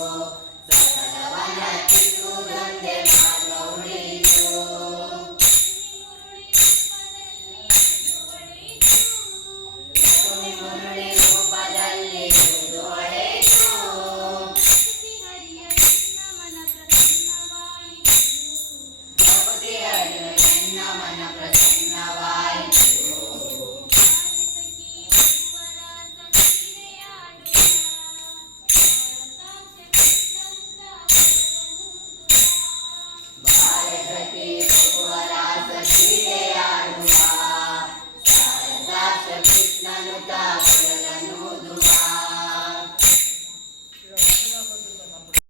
Salawana, Tito, Dandemo.